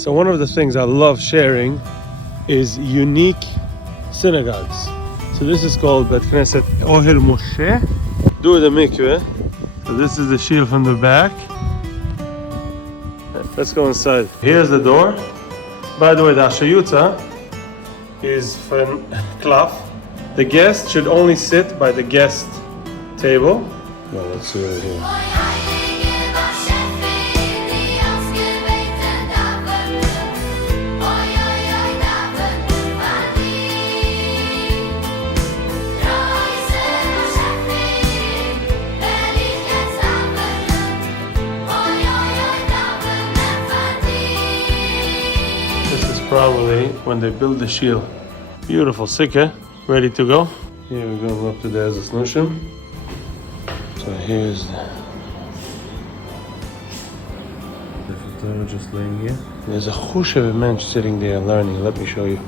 So one of the things I love sharing is unique synagogues. So this is called Bet Knesset Ohel Moshe. Do the mikveh. So this is the shield from the back. Let's go inside. Here's the door. By the way, the Ashayuta is from cloth. The guest should only sit by the guest table. Well, let's see right here. Probably when they build the shield. Beautiful sikkah, ready to go. Here we go up to the Nushim. So here's the just laying here. There's a chushev mensch sitting there learning. Let me show you.